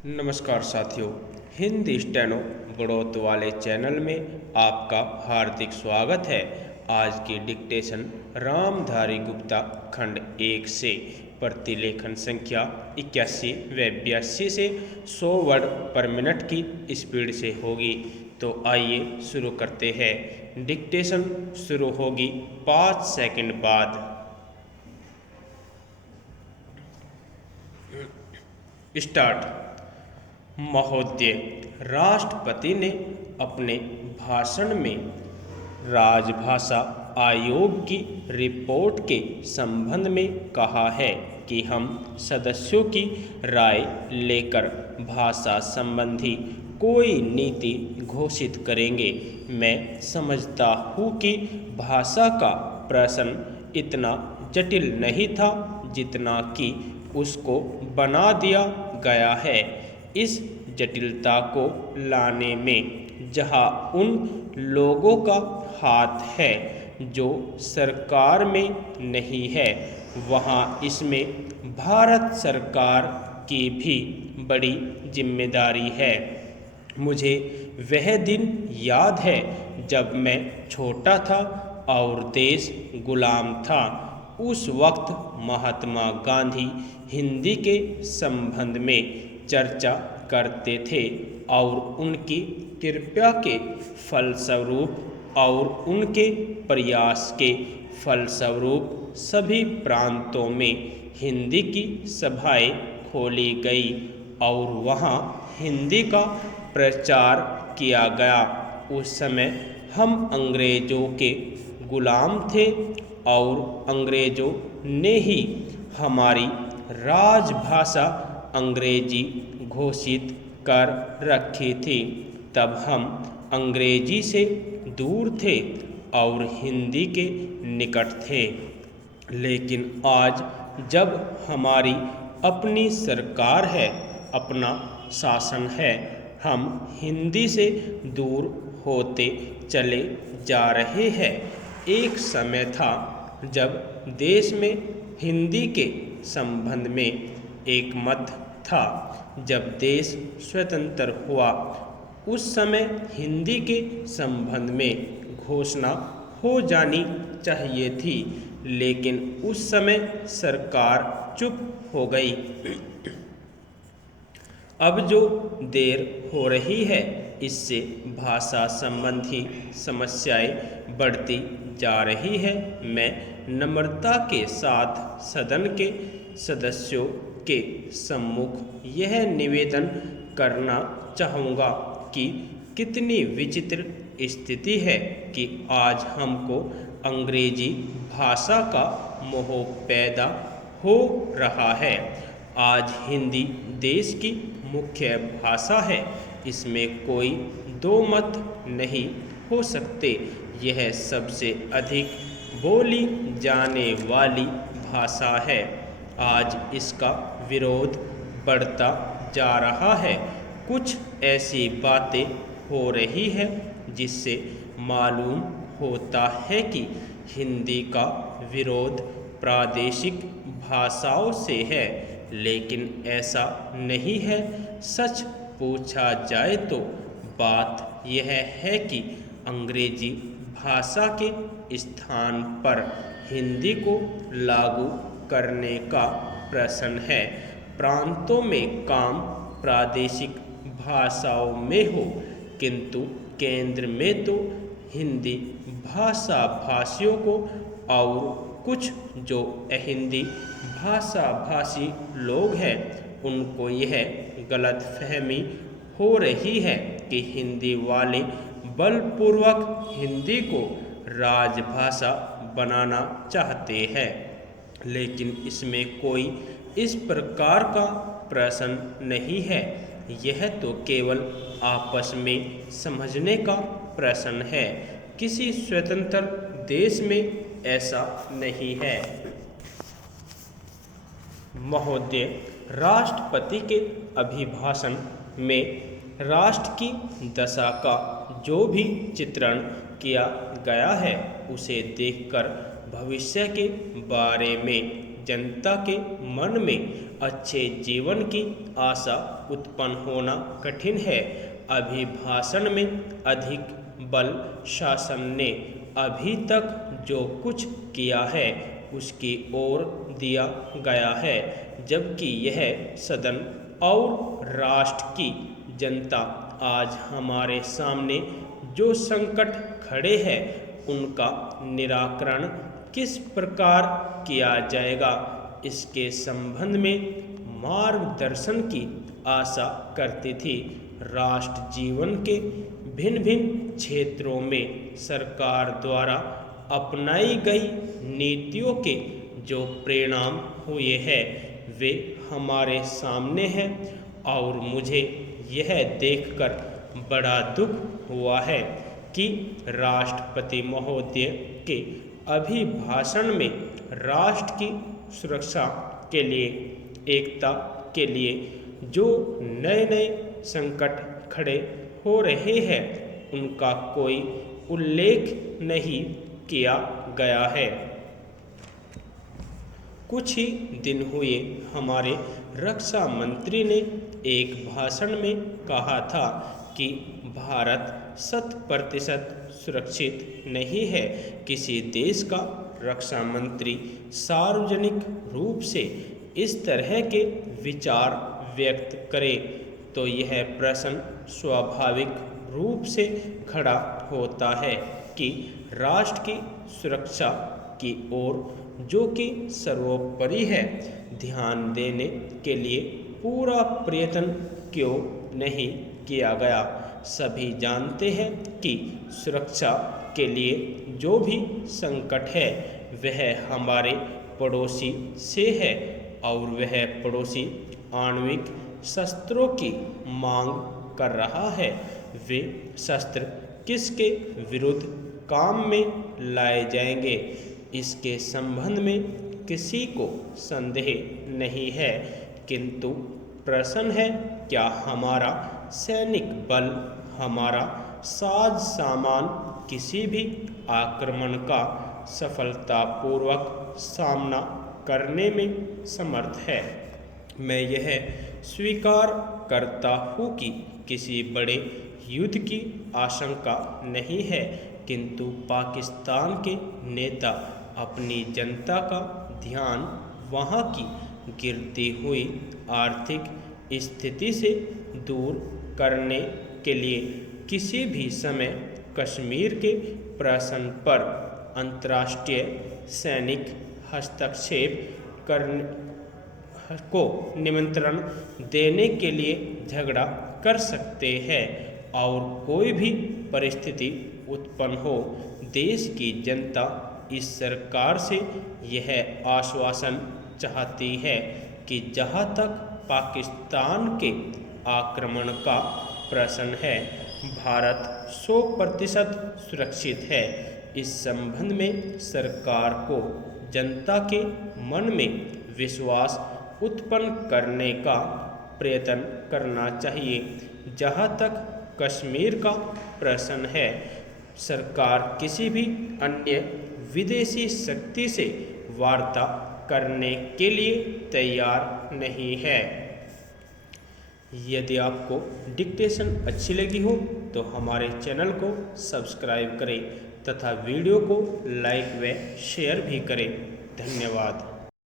नमस्कार साथियों, हिंदी स्टेनो बढ़ोत वाले चैनल में आपका हार्दिक स्वागत है। आज की डिक्टेशन रामधारी गुप्ता खंड 1 से प्रतिलेखन संख्या 81 व 82 से 100 वर्ड पर मिनट की स्पीड से होगी। तो आइए शुरू करते हैं। डिक्टेशन शुरू होगी 5 सेकंड बाद। स्टार्ट। महोदय, राष्ट्रपति ने अपने भाषण में राजभाषा आयोग की रिपोर्ट के संबंध में कहा है कि हम सदस्यों की राय लेकर भाषा संबंधी कोई नीति घोषित करेंगे। मैं समझता हूँ कि भाषा का प्रश्न इतना जटिल नहीं था जितना कि उसको बना दिया गया है। इस जटिलता को लाने में जहाँ उन लोगों का हाथ है जो सरकार में नहीं है, वहाँ इसमें भारत सरकार की भी बड़ी जिम्मेदारी है। मुझे वह दिन याद है जब मैं छोटा था और देश गुलाम था। उस वक्त महात्मा गांधी हिंदी के संबंध में चर्चा करते थे और उनकी कृपा के फलस्वरूप और उनके प्रयास के फलस्वरूप सभी प्रांतों में हिंदी की सभाएं खोली गई और वहाँ हिंदी का प्रचार किया गया। उस समय हम अंग्रेज़ों के गुलाम थे और अंग्रेज़ों ने ही हमारी राजभाषा अंग्रेजी घोषित कर रखी थी। तब हम अंग्रेजी से दूर थे और हिंदी के निकट थे। लेकिन आज जब हमारी अपनी सरकार है, अपना शासन है, हम हिंदी से दूर होते चले जा रहे हैं। एक समय था जब देश में हिंदी के संबंध में एक मत था। जब देश स्वतंत्र हुआ उस समय हिंदी के संबंध में घोषणा हो जानी चाहिए थी, लेकिन उस समय सरकार चुप हो गई। अब जो देर हो रही है, इससे भाषा संबंधी समस्याएं बढ़ती जा रही है। मैं नम्रता के साथ सदन के सदस्यों के सम्मुख यह निवेदन करना चाहूँगा कि कितनी विचित्र स्थिति है कि आज हमको अंग्रेजी भाषा का मोह पैदा हो रहा है। आज हिंदी देश की मुख्य भाषा है, इसमें कोई दो मत नहीं हो सकते। यह सबसे अधिक बोली जाने वाली भाषा है। आज इसका विरोध बढ़ता जा रहा है। कुछ ऐसी बातें हो रही है जिससे मालूम होता है कि हिंदी का विरोध प्रादेशिक भाषाओं से है, लेकिन ऐसा नहीं है। सच पूछा जाए तो बात यह है कि अंग्रेजी भाषा के स्थान पर हिंदी को लागू करने का प्रश्न है। प्रांतों में काम प्रादेशिक भाषाओं में हो, किंतु केंद्र में तो हिंदी भाषा भाषियों को और कुछ जो अहिंदी भाषा भाषी लोग हैं उनको यह गलतफहमी हो रही है कि हिंदी वाले बलपूर्वक हिंदी को राजभाषा बनाना चाहते हैं, लेकिन इसमें कोई इस प्रकार का प्रश्न नहीं है। यह तो केवल आपस में समझने का प्रश्न है। किसी स्वतंत्र देश में ऐसा नहीं है। महोदय, राष्ट्रपति के अभिभाषण में राष्ट्र की दशा का जो भी चित्रण किया गया है, उसे देखकर भविष्य के बारे में जनता के मन में अच्छे जीवन की आशा उत्पन्न होना कठिन है। अभिभाषण में अधिक बल शासन ने अभी तक जो कुछ किया है उसकी ओर दिया गया है, जबकि यह सदन और राष्ट्र की जनता आज हमारे सामने जो संकट खड़े हैं उनका निराकरण किस प्रकार किया जाएगा, इसके संबंध में मार्गदर्शन की आशा करती थी। राष्ट्र जीवन के भिन्न भिन्न क्षेत्रों में सरकार द्वारा अपनाई गई नीतियों के जो परिणाम हुए हैं वे हमारे सामने हैं और मुझे यह देखकर बड़ा दुख हुआ है कि राष्ट्रपति महोदय के अभिभाषण में राष्ट्र की सुरक्षा के लिए, एकता के लिए जो नए नए संकट खड़े हो रहे हैं उनका कोई उल्लेख नहीं किया गया है। कुछ ही दिन हुए हमारे रक्षा मंत्री ने एक भाषण में कहा था कि भारत 100% सुरक्षित नहीं है। किसी देश का रक्षा मंत्री सार्वजनिक रूप से इस तरह के विचार व्यक्त करे तो यह प्रश्न स्वाभाविक रूप से खड़ा होता है कि राष्ट्र की सुरक्षा की ओर, जो कि सर्वोपरि है, ध्यान देने के लिए पूरा प्रयत्न क्यों नहीं किया गया। सभी जानते हैं कि सुरक्षा के लिए जो भी संकट है वह हमारे पड़ोसी से है और वह पड़ोसी आणविक शस्त्रों की मांग कर रहा है। वे शस्त्र किसके विरुद्ध काम में लाए जाएंगे, इसके संबंध में किसी को संदेह नहीं है, किंतु प्रश्न है क्या हमारा सैनिक बल, हमारा साज सामान किसी भी आक्रमण का सफलतापूर्वक सामना करने में समर्थ है। मैं यह स्वीकार करता हूँ कि किसी बड़े युद्ध की आशंका नहीं है, किंतु पाकिस्तान के नेता अपनी जनता का ध्यान वहाँ की गिरती हुई आर्थिक स्थिति से दूर करने के लिए किसी भी समय कश्मीर के प्रश्न पर अंतर्राष्ट्रीय सैनिक हस्तक्षेप करने को निमंत्रण देने के लिए झगड़ा कर सकते हैं और कोई भी परिस्थिति उत्पन्न हो, देश की जनता इस सरकार से यह आश्वासन चाहती है कि जहां तक पाकिस्तान के आक्रमण का प्रश्न है, भारत 100% सुरक्षित है। इस संबंध में सरकार को जनता के मन में विश्वास उत्पन्न करने का प्रयत्न करना चाहिए। जहां तक कश्मीर का प्रश्न है, सरकार किसी भी अन्य विदेशी शक्ति से वार्ता करने के लिए तैयार नहीं है। यदि आपको डिक्टेशन अच्छी लगी हो तो हमारे चैनल को सब्सक्राइब करें तथा वीडियो को लाइक व शेयर भी करें। धन्यवाद।